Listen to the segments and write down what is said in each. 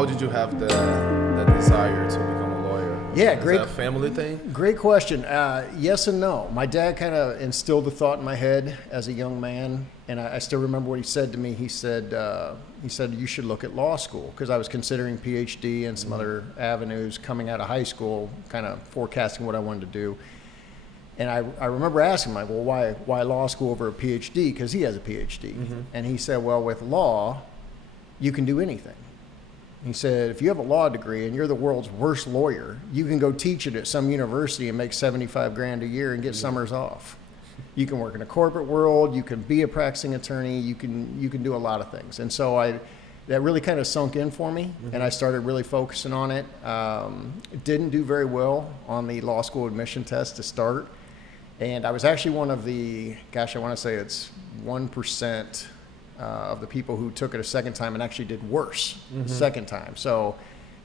how did you have the desire to become a lawyer? Yeah, Is great. that a family thing? Great question. Yes and no. My dad kind of instilled the thought in my head as a young man, and I still remember what he said to me. He said you should look at law school, because I was considering PhD and some other avenues coming out of high school, kind of forecasting what I wanted to do. And I remember asking him, like, well, why law school over a PhD? Because he has a PhD. And he said, well, with law, you can do anything. He said, if you have a law degree and you're the world's worst lawyer, you can go teach it at some university and make 75 grand a year and get summers off. You can work in a corporate world, you can be a practicing attorney, you can do a lot of things. And so that really kind of sunk in for me, and I started really focusing on it. Didn't do very well on the law school admission test to start. And I was actually one of the, I want to say it's 1% of the people who took it a second time and actually did worse the second time. So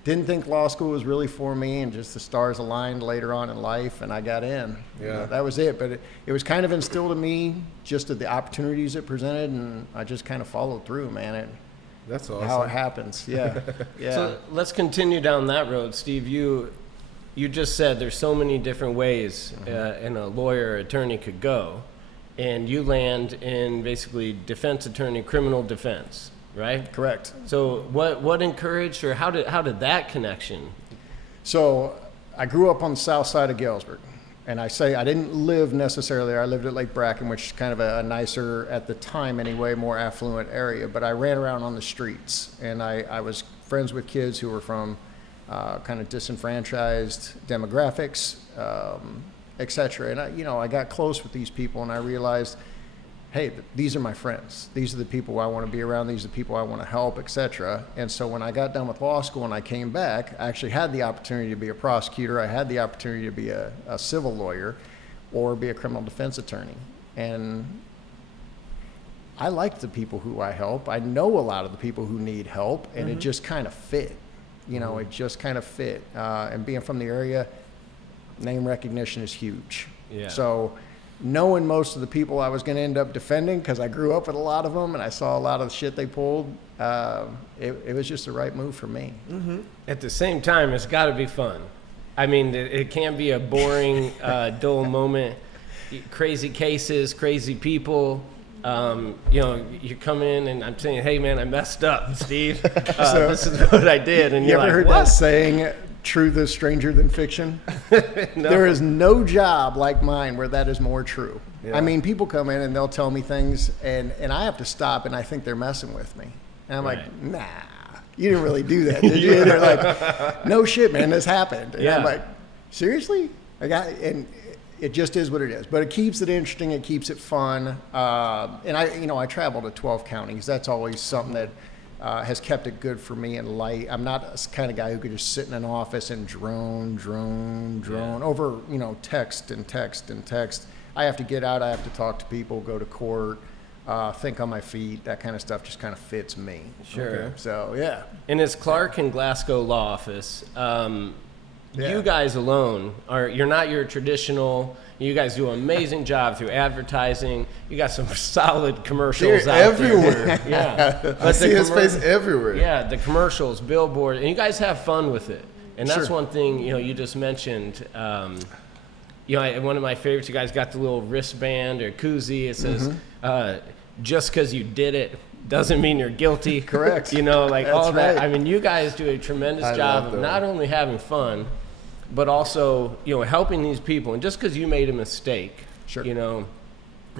didn't think law school was really for me, and just the stars aligned later on in life, and I got in. Yeah. You know, that was it. But it was kind of instilled in me just the opportunities it presented, and I just kind of followed through, man. That's awesome. How it happens. Yeah. Yeah. So let's continue down that road. Steve, you just said there's so many different ways and a lawyer or attorney could go, and you land in basically defense attorney, criminal defense, right? Correct. So what encouraged, or how did that connection? So I grew up on the south side of Galesburg, and I didn't live necessarily there. I lived at Lake Bracken, which is kind of a nicer, at the time anyway, more affluent area, but I ran around on the streets, and I was friends with kids who were from kind of disenfranchised demographics, et cetera. And I got close with these people, and I realized, hey, these are my friends. These are the people I want to be around. These are the people I want to help, et cetera. And so when I got done with law school and I came back, I actually had the opportunity to be a prosecutor. I had the opportunity to be a civil lawyer or be a criminal defense attorney. And I like the people who I help. I know a lot of the people who need help, and it just kind of fit. It just kind of fit. And being from the area, name recognition is huge. Yeah. So knowing most of the people I was going to end up defending, because I grew up with a lot of them and I saw a lot of the shit they pulled, it was just the right move for me. At the same time, it's got to be fun. I mean, it can't be a boring, dull moment. Crazy cases, crazy people. You come in and I'm saying, hey, man, I messed up, Steve. This is what I did. And You you're ever like, heard what? that saying, truth is stranger than fiction? No. There is no job like mine where that is more true. Yeah. I mean, people come in and they'll tell me things, and I have to stop, and I think they're messing with me. And I'm Right. like, nah, you didn't really do that, did you? And they're like, no shit, man, this happened. And Yeah. I'm like, seriously? And it just is what it is. But it keeps it interesting. It keeps it fun. And I travel to 12 counties. That's always something that has kept it good for me and light. I'm not the kind of guy who could just sit in an office and drone over, text and text and text. I have to get out. I have to talk to people, go to court, think on my feet. That kind of stuff just kind of fits me. Sure. Okay. So, yeah. And it's Clark and Glasgow law office. Yeah. You guys alone you're not your traditional. You guys do an amazing job through advertising. You got some solid commercials They're out everywhere. there. Yeah. I see his face everywhere. Yeah, the commercials, billboard, and you guys have fun with it. And that's Sure. one thing, you just mentioned. One of my favorites, you guys got the little wristband or koozie. It says, just because you did it doesn't mean you're guilty. Correct. All That's that. right. I mean, you guys do a tremendous I job love of that. not only having fun, but also, helping these people. And just because you made a mistake, Sure.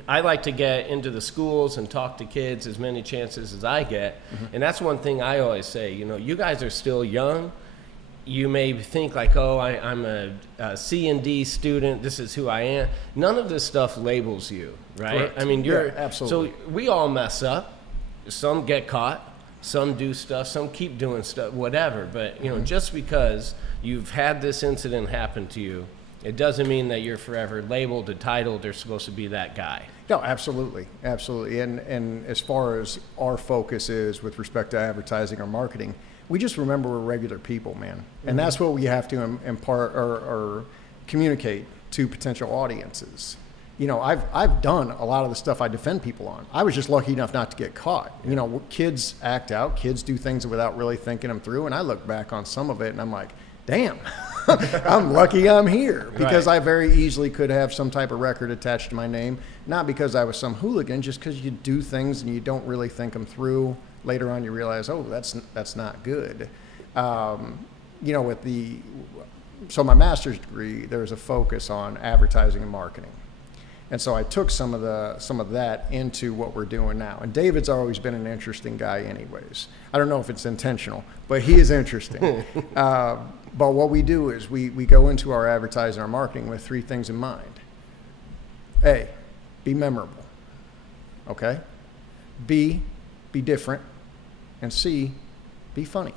I like to get into the schools and talk to kids as many chances as I get. And that's one thing I always say, you guys are still young. You may think like, oh, I'm a C and D student. This is who I am. None of this stuff labels you, right? Correct. I mean, Yeah, absolutely. So we all mess up. Some get caught. Some do stuff. Some keep doing stuff, whatever. But, just because you've had this incident happen to you, it doesn't mean that you're forever labeled or titled or supposed to be that guy. No, absolutely. And as far as our focus is with respect to advertising or marketing, we just remember we're regular people, man. And that's what we have to impart or communicate to potential audiences. you know, I've done a lot of the stuff I defend people on. I was just lucky enough not to get caught. You know, kids act out, kids do things without really thinking them through, and I look back on some of it and I'm like, damn, I'm lucky I'm here, because I very easily could have some type of record attached to my name, not because I was some hooligan, just because you do things and you don't really think them through. Later on you realize, oh, that's not good. You know, so my master's degree, there was a focus on advertising and marketing. And so I took some of that into what we're doing now. And David's always been an interesting guy anyways. I don't know if it's intentional, but he is interesting. But what we do is we go into our advertising, our marketing with 3 things in mind. A, be memorable. Okay? B, be different. And C, be funny.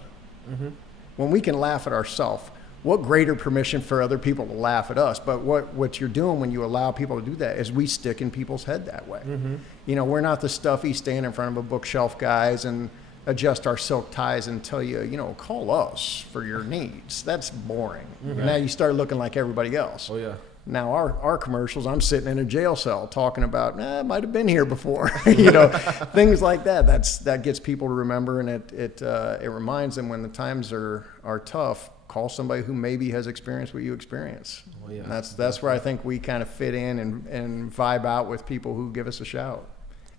Mm-hmm. When we can laugh at ourselves, what greater permission for other people to laugh at us? But what you're doing when you allow people to do that is we stick in people's head that way. Mm-hmm. You know, we're not the stuffy stand in front of a bookshelf guys and adjust our silk ties and tell you, you know, call us for your needs. That's boring. Mm-hmm. Now you start looking like everybody else. Oh, yeah. Now our commercials, I'm sitting in a jail cell talking about, I might have been here before, you know, things like that. That gets people to remember, and it reminds them when the times are tough. Call somebody who maybe has experienced what you experience. Oh, yeah. And that's where I think we kind of fit in and vibe out with people who give us a shout.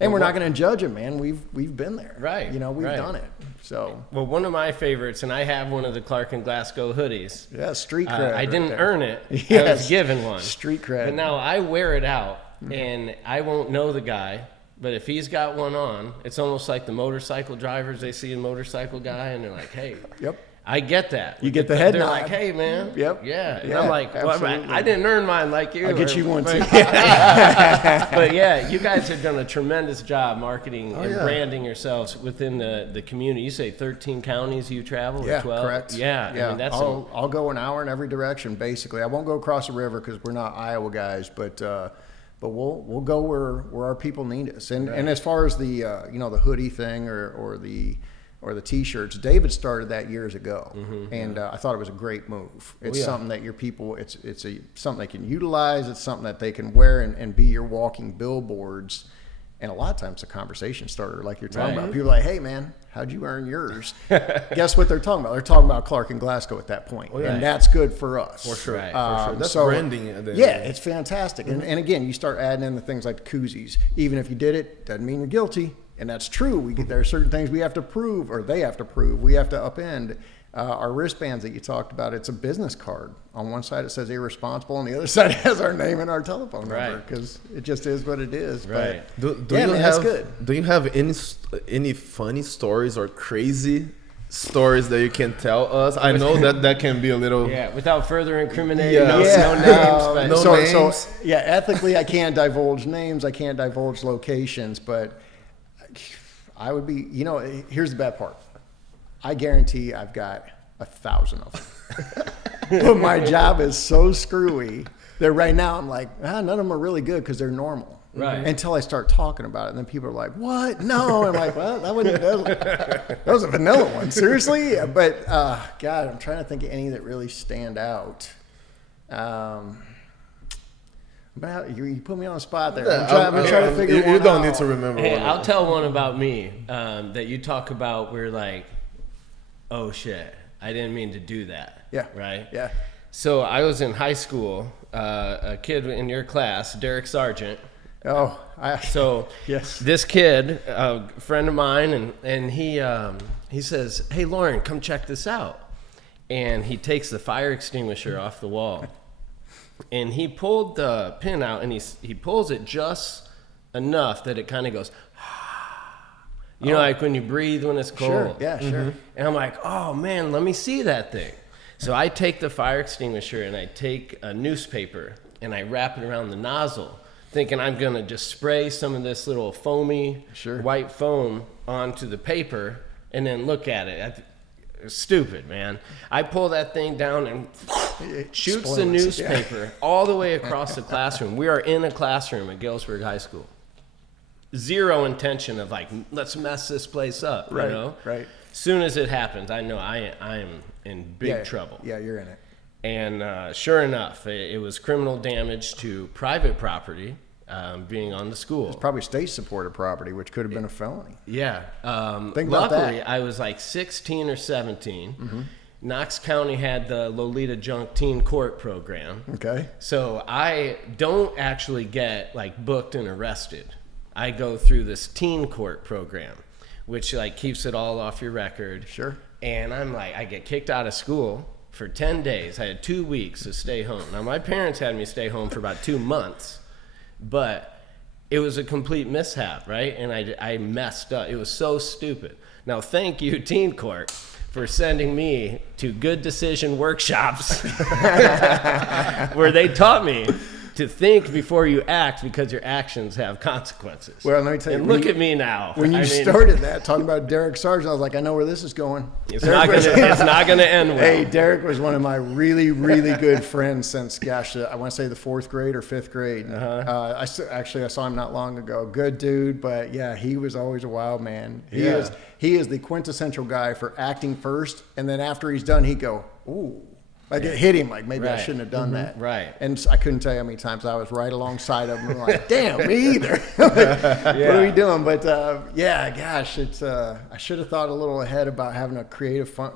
And we're not going to judge them, man. We've been there. Right. You know, we've done it. So. Well, one of my favorites, and I have one of the Clark and Glasgow hoodies. Yeah, street cred. I didn't earn it. Yes. I was given one. Street cred. But now I wear it out, and I won't know the guy. But if he's got one on, it's almost like the motorcycle drivers. They see a motorcycle guy, and they're like, hey. Yep. I get that. You get the head They're nod. like, hey, man. Yep. Yeah. And Yeah, I'm like, well, I didn't earn mine like you. I'll get you one, too. But yeah, you guys have done a tremendous job marketing and branding yourselves within the community. You say 13 counties you travel, or 12? Correct. Yeah. Yeah. I mean, that's I'll go an hour in every direction, basically. I won't go across the river because we're not Iowa guys, but we'll go where our people need us. And as far as the the hoodie thing or the T-shirts, David started that years ago, and I thought it was a great move. It's something that your people, it's something they can utilize. It's something that they can wear and be your walking billboards. And a lot of times, it's a conversation starter, like you're talking about. People are like, "Hey, man, how'd you earn yours?" Guess what they're talking about? They're talking about Clark and Glasgow at that point, and that's good for us. For sure. Right. For sure. That's branding. It's fantastic. And again, you start adding in the things like the koozies. Even if you did it, doesn't mean you're guilty. And that's true. There are certain things we have to prove, or they have to prove. We have to upend. Our wristbands that you talked about, it's a business card. On one side it says irresponsible, on the other side it has our name and our telephone number, because it just is what it is. Right. But that's good. Do you have any funny stories or crazy stories that you can tell us? I know that can be a little... Yeah, without further incriminating, no names. So ethically I can't divulge names, I can't divulge locations, but I would be, here's the bad part. I guarantee I've got 1,000 of them. But my job is so screwy that right now I'm like, none of them are really good because they're normal. Right. Until I start talking about it, and then people are like, "What? No!" I'm like, "Well, that was a vanilla one, seriously." But God, I'm trying to think of any that really stand out. But you put me on the spot there. I'm trying to figure one out. You don't need to remember. Hey, I'll tell one about me that you talk about. We're like, oh shit, I didn't mean to do that. Yeah. Right. Yeah. So I was in high school. A kid in your class, Derek Sargent. Yes. This kid, a friend of mine, and he says, "Hey, Lauren, come check this out." And he takes the fire extinguisher off the wall. And he pulled the pin out, and he pulls it just enough that it kind of goes, like when you breathe when it's cold. Sure, yeah, sure. And I'm like, oh man, let me see that thing. So I take the fire extinguisher and I take a newspaper and I wrap it around the nozzle, thinking I'm gonna just spray some of this little foamy white foam onto the paper and then look at it. Stupid, man. I pull that thing down and it shoots the newspaper all the way across the classroom. We are in a classroom at Galesburg High School. Zero intention of like, let's mess this place up, right, you know? Right. Soon as it happens, I know I am in big trouble. Yeah, you're in it. And sure enough, it was criminal damage to private property. being on the school. It's probably state-supported property, which could have been a felony. Yeah. Think about luckily, that. I was like 16 or 17. Knox County had the Lolita Junk Teen Court program. Okay. So I don't actually get like booked and arrested. I go through this teen court program, which like keeps it all off your record. Sure. And I'm like, I get kicked out of school for 10 days. I had 2 weeks to stay home. Now my parents had me stay home for about 2 months, but it was a complete mishap, right? And I messed up. It was so stupid. Now thank you, teen court, for sending me to good decision workshops where they taught me to think before you act because your actions have consequences. Well, let me tell you. And look at me now. When you started that, talking about Derek Sargent, I was like, I know where this is going. It's not gonna end well. Hey, Derek was one of my really, really good friends since, gosh, I want to say the 4th grade or 5th grade. I saw him not long ago. Good dude, but yeah, he was always a wild man. He is the quintessential guy for acting first, and then after he's done, he'd go, ooh. Like it hit him, like maybe I shouldn't have done that. Right. And I couldn't tell you how many times I was right alongside of him. I'm like, damn, me either. What are we doing? But yeah, gosh, it's I should have thought a little ahead about having a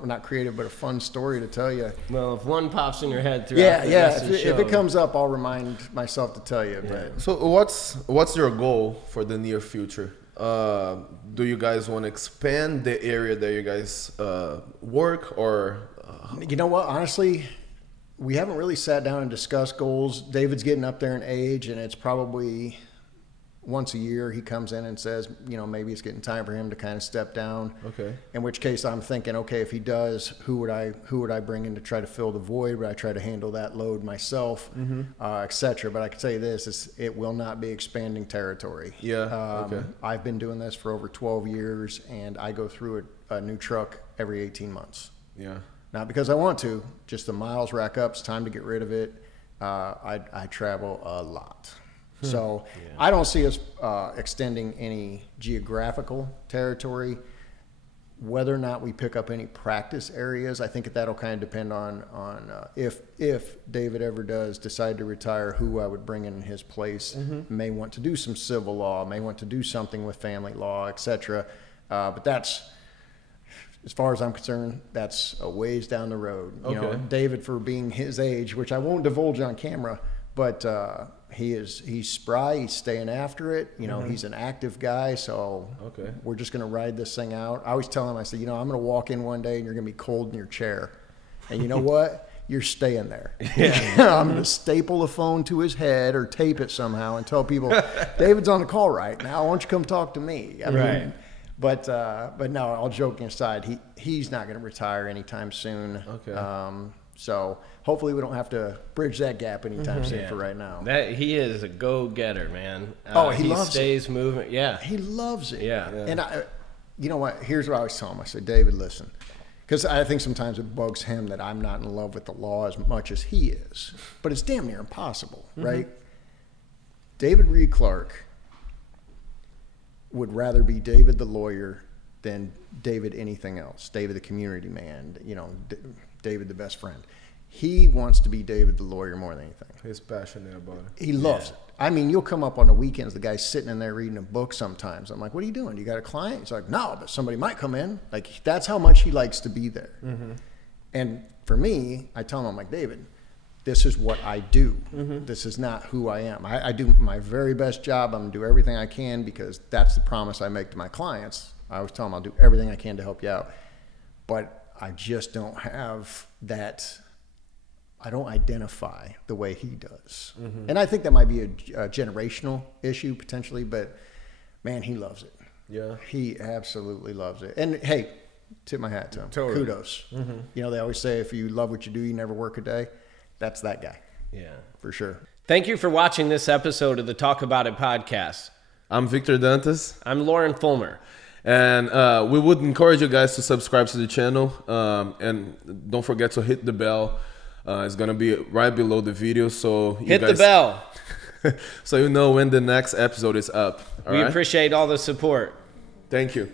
not creative, but a fun story to tell you. Well, if one pops in your head throughout the rest of the show. If it comes up, I'll remind myself to tell you. But So what's your goal for the near future? Do you guys want to expand the area that you guys work, or you know what? Honestly, we haven't really sat down and discussed goals. David's getting up there in age, and it's probably once a year he comes in and says, you know, maybe it's getting time for him to kind of step down. Okay. In which case I'm thinking, okay, if he does, who would I bring in to try to fill the void? Would I try to handle that load myself, etc.? But I can tell you this: it will not be expanding territory. Yeah. Okay. I've been doing this for over 12 years, and I go through a new truck every 18 months. Yeah. Not because I want to, just the miles rack up. It's time to get rid of it. I travel a lot. So I don't see us extending any geographical territory. Whether or not we pick up any practice areas, I think that'll kind of depend on if David ever does decide to retire, who I would bring in his place. May want to do some civil law, may want to do something with family law, etc. But that's, as far as I'm concerned, that's a ways down the road. You know, David, for being his age, which I won't divulge on camera, but he's spry. He's staying after it. You know, he's an active guy. So we're just going to ride this thing out. I always tell him, I said, you know, I'm going to walk in one day and you're going to be cold in your chair. And you know what? You're staying there. I'm going to staple the phone to his head or tape it somehow and tell people, David's on the call right now. Why don't you come talk to me? I mean, but no, all joking aside, he's not going to retire anytime soon. So hopefully we don't have to bridge that gap anytime soon for right now. He is a go-getter, man. He loves stays moving. Yeah. He loves it. Yeah. And you know what? Here's what I always tell him. I said, David, listen, because I think sometimes it bugs him that I'm not in love with the law as much as he is. But it's damn near impossible, right? David Reed Clark would rather be David the lawyer than David anything else. David the community man, you know, David the best friend. He wants to be David the lawyer more than anything. He's passionate about it. He loves it. I mean, you'll come up on the weekends, the guy's sitting in there reading a book sometimes. I'm like, what are you doing? You got a client? He's like, no, but somebody might come in. Like, that's how much he likes to be there. And for me, I tell him, I'm like, David, this is what I do. This is not who I am. I do my very best job. I'm going to do everything I can because that's the promise I make to my clients. I always tell them I'll do everything I can to help you out. But I just don't have that. I don't identify the way he does. And I think that might be a generational issue potentially, but man, he loves it. Yeah. He absolutely loves it. And hey, tip my hat to him. Totally. Kudos. You know, they always say if you love what you do, you never work a day. That's that guy. Yeah. For sure. Thank you for watching this episode of the Talk About It podcast. I'm Victor Dantas. I'm Lauren Fulmer. And we would encourage you guys to subscribe to the channel. And don't forget to hit the bell. It's going to be right below the video. So you Hit guys, the bell. so you know when the next episode is up. All We right? appreciate all the support. Thank you.